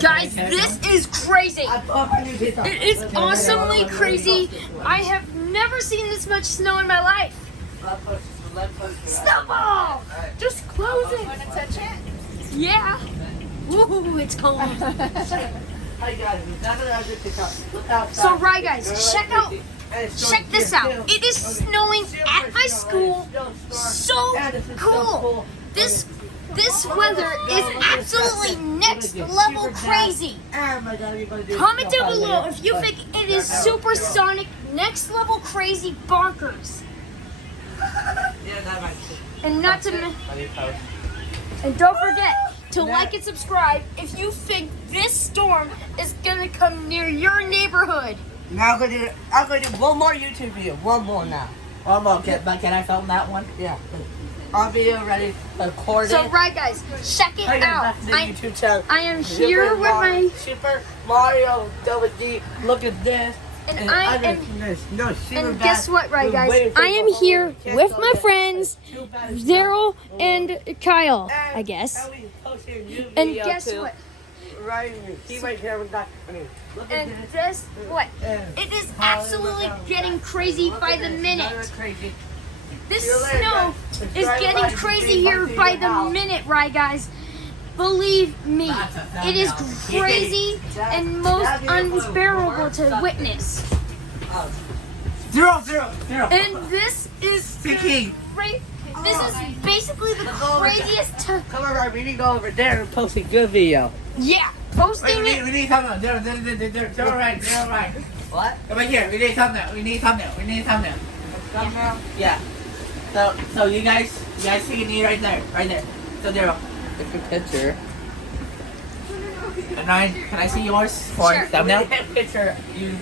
Guys, this is crazy. It is awesomely crazy. I have never seen this much snow in my life. Snowball! Just close it. Want to touch it? Yeah. Woo, it's cold. So right, guys, check this out. It is snowing at my school. So cool. This weather is absolutely next level crazy. Comment down below if you think it is supersonic, next level crazy bonkers. And and don't forget to like and subscribe if you think this storm is gonna come near your neighborhood. Now I'm gonna do one more YouTube video. One more now. One more. Can I film that one? Yeah. Our video ready. Recorded. So right, guys, check it out. YouTube channel. I am here with my Super Mario Double D. Look at this. and I am. No, And guess what, right, guys? I am here with my friends, Daryl and Kyle, I guess. And guess what? Right here. And guess what? It is absolutely getting crazy by the minute. This snow is getting crazy here by the minute, right, guys? Believe me, it is crazy and most unbearable to witness. 0, 0, 0. And this is Speaking. This is basically the craziest. Come on, right, we need to go over there and post a good video. Yeah, posting Wait, it. we need thumbnail. They're right. What? Come back here. We need thumbnail. Thumbnail? Yeah. So you guys take a knee right there. So Daryl. Take a picture. And Ryan, can I see yours for Sure. thumbnail? Picture, you.